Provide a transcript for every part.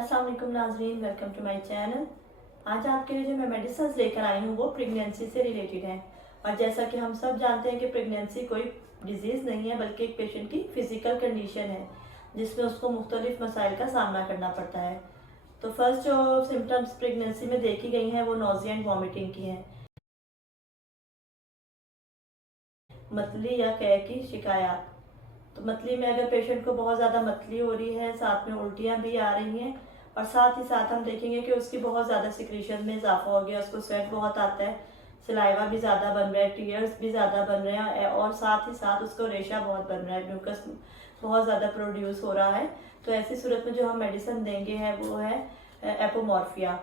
अस्सलाम वालेकुम नाज़रीन, वेलकम टू माय चैनल। आज आपके लिए जो मैं मेडिसिन लेकर आई हूँ वो प्रेगनेंसी से रिलेटेड है। और जैसा कि हम सब जानते हैं कि प्रेगनेंसी कोई डिजीज़ नहीं है बल्कि एक पेशेंट की फ़िज़िकल कंडीशन है जिसमें उसको मुख्तलिफ मसाइल का सामना करना पड़ता है। तो फर्स्ट जो सिम्टम्स प्रेगनेंसी में देखी गई हैं वो नोज़िया एंड वॉमिटिंग की हैं। मतली या कै की शिकायत। तो मतली में अगर पेशेंट को बहुत ज़्यादा मतली हो रही है, साथ में उल्टियाँ भी आ रही हैं और साथ ही साथ हम देखेंगे कि उसकी बहुत ज़्यादा सिक्रीशन में इजाफा हो गया, उसको स्वेट बहुत आता है, सलाइवा भी ज़्यादा बन रहा है, टीयर्स भी ज़्यादा बन रहे हैं और साथ ही साथ उसको रेशा बहुत बन रहा है, म्यूकस बहुत ज़्यादा प्रोड्यूस हो रहा है। तो ऐसी सूरत में जो हम मेडिसिन देंगे है वो है एपोमॉर्फिया।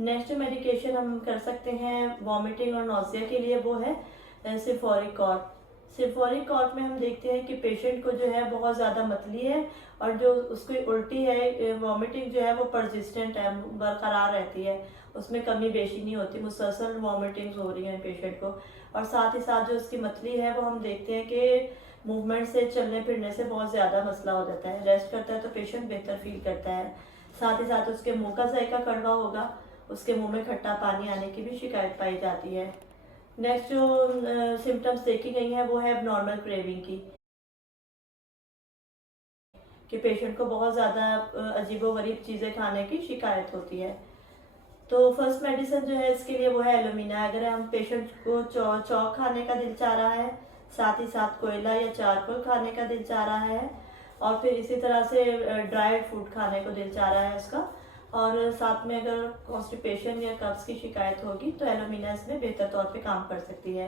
नेक्स्ट मेडिकेशन हम कर सकते हैं वॉमिटिंग और नोज़िया के लिए, वो है सिम्फोरिक कॉर्ड। सिम्फोरिक कॉर्ड में हम देखते हैं कि पेशेंट को जो है बहुत ज़्यादा मतली है और जो उसकी उल्टी है, वॉमिटिंग जो है वो परसिस्टेंट है, बरकरार रहती है, उसमें कमी बेशी नहीं होती, मुसलसल वॉमिटिंग्स हो रही हैं पेशेंट को। और साथ ही साथ जो उसकी मतली है वो हम देखते हैं कि मूवमेंट से, चलने फिरने से बहुत ज़्यादा मसला हो जाता है। रेस्ट करता है तो पेशेंट बेहतर फील करता है। साथ ही साथ उसके मुँह का जायका कड़वा होगा, उसके मुँह में खट्टा पानी आने की भी शिकायत पाई जाती है। नेक्स्ट जो सिम्टम्स देखी गई हैं वो है एबनॉर्मल क्रेविंग की, कि पेशेंट को बहुत ज़्यादा अजीबोगरीब चीज़ें खाने की शिकायत होती है। तो फर्स्ट मेडिसिन जो है इसके लिए वो है एलुमिना। अगर हम पेशेंट को चौक खाने का दिल चाह रहा है, साथ ही साथ कोयला या चारकोल खाने का दिल चाह रहा है और फिर इसी तरह से ड्राइड फूड खाने को दिल चाह रहा है उसका, और साथ में अगर कॉन्स्टिपेशन या कब्ज की शिकायत होगी तो एलुमिना इसमें बेहतर तौर पे काम कर सकती है।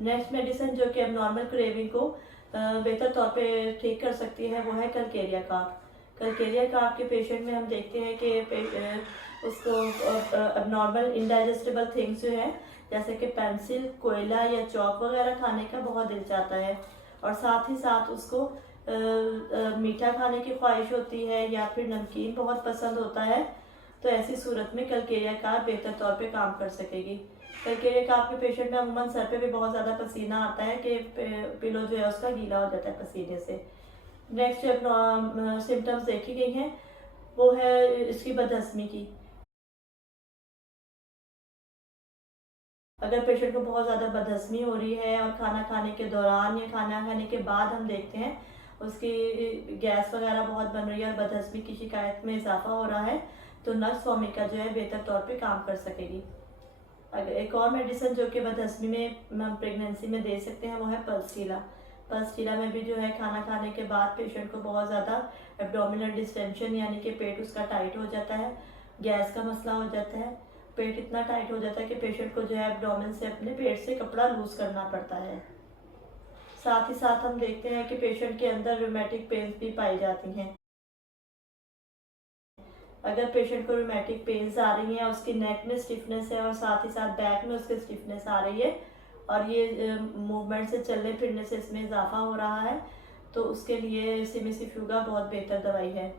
नेक्स्ट मेडिसिन जो कि एबनॉर्मल क्रेविंग को बेहतर तौर पे ठीक कर सकती है वो है कलकेरिया कार्प। कलकेरिया कार्प के पेशेंट में हम देखते हैं कि उसको एबनॉर्मल इनडाइजेस्टेबल थिंग्स जो है जैसे कि पेंसिल, कोयला या चौक वगैरह खाने का बहुत दिल चाहता है और साथ ही साथ उसको मीठा खाने की ख्वाहिश होती है या फिर नमकीन बहुत पसंद होता है। तो ऐसी सूरत में कलकेरिया कार्प बेहतर तौर पे काम कर सकेगी। कलकेरिया कार्प के पेशेंट में अमूमन सर पे भी बहुत ज़्यादा पसीना आता है कि पिलो जो है उसका गीला हो जाता है पसीने से। नेक्स्ट जो सिम्टम्स देखी गई हैं वो है इसकी बदहज़मी की। अगर पेशेंट को बहुत ज़्यादा बदहज़मी हो रही है और खाना खाने के दौरान या खाना खाने के बाद हम देखते हैं उसकी गैस वगैरह बहुत बन रही है और बदहज़मी की शिकायत में इजाफा हो रहा है, तो नक्स वोमिका जो है बेहतर तौर पे काम कर सकेगी। अगर एक और मेडिसिन जो कि बदहज़मी में हम प्रेगनेंसी में दे सकते हैं वो है पल्सटीला। पल्सटीला में भी जो है खाना खाने के बाद पेशेंट को बहुत ज़्यादा एब्डोमिनल डिस्टेंशन यानी कि पेट उसका टाइट हो जाता है, गैस का मसला हो जाता है, पेट इतना टाइट हो जाता है कि पेशेंट को जो है एब्डोमेन से अपने पेट से कपड़ा लूज करना पड़ता है। साथ ही साथ हम देखते हैं कि पेशेंट के अंदर रूमेटिक पेन्स भी पाई जाती हैं। अगर पेशेंट को रूमेटिक पेन्स आ रही हैं, उसकी नेक में स्टिफनेस है और साथ ही साथ बैक में उसके स्टिफनेस आ रही है और ये मूवमेंट से, चलने फिरने से इसमें इजाफा हो रहा है, तो उसके लिए सिमिसिफ्यूगा बहुत बेहतर दवाई है।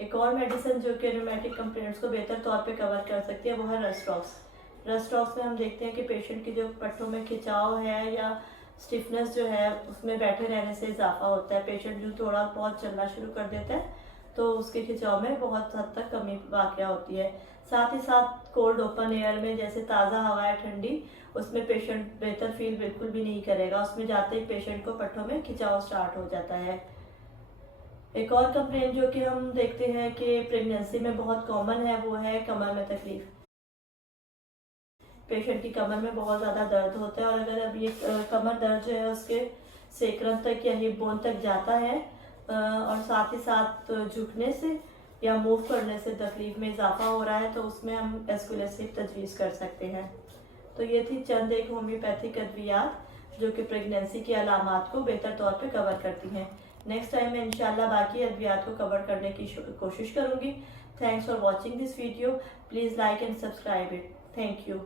एक और मेडिसिन जो कि रूमेटिक कंप्लेंट्स को बेहतर तौर पे कवर कर सकती है वो है रेस्टॉक्स। रेस्टॉक्स में हम देखते हैं कि पेशेंट की जो पट्टों में खिंचाव है या स्टिफनेस जो है उसमें बैठे रहने से इजाफा होता है। पेशेंट जो थोड़ा बहुत चलना शुरू कर देता है तो उसके खिंचाव में बहुत हद तक कमी वाक़या होती है। साथ ही साथ कोल्ड ओपन एयर में, जैसे ताज़ा हवा है ठंडी, उसमें पेशेंट बेहतर फील बिल्कुल भी नहीं करेगा, उसमें जाते ही पेशेंट को पट्टों में खिंचाव स्टार्ट हो जाता है। एक और कंप्लेंट जो कि हम देखते हैं कि प्रेगनेंसी में बहुत कॉमन है वो है कमर में तकलीफ। पेशेंट की कमर में बहुत ज़्यादा दर्द होता है और अगर अब ये कमर दर्द जो है उसके सेक्रम तक या हिप बोन तक जाता है और साथ ही साथ झुकने से या मूव करने से तकलीफ में इजाफा हो रहा है तो उसमें हम एस्कुलेसिव तजवीज़ कर सकते हैं। तो ये थी चंद एक होम्योपैथिक अद्वियात जो कि प्रेगनेंसी की अलामात को बेहतर तौर पे कवर करती हैं। नेक्स्ट टाइम मैं इंशाल्लाह बाकी अद्वियात को कवर करने की कोशिश करूँगी। Thanks for watching this video. Please like and subscribe it. Thank you.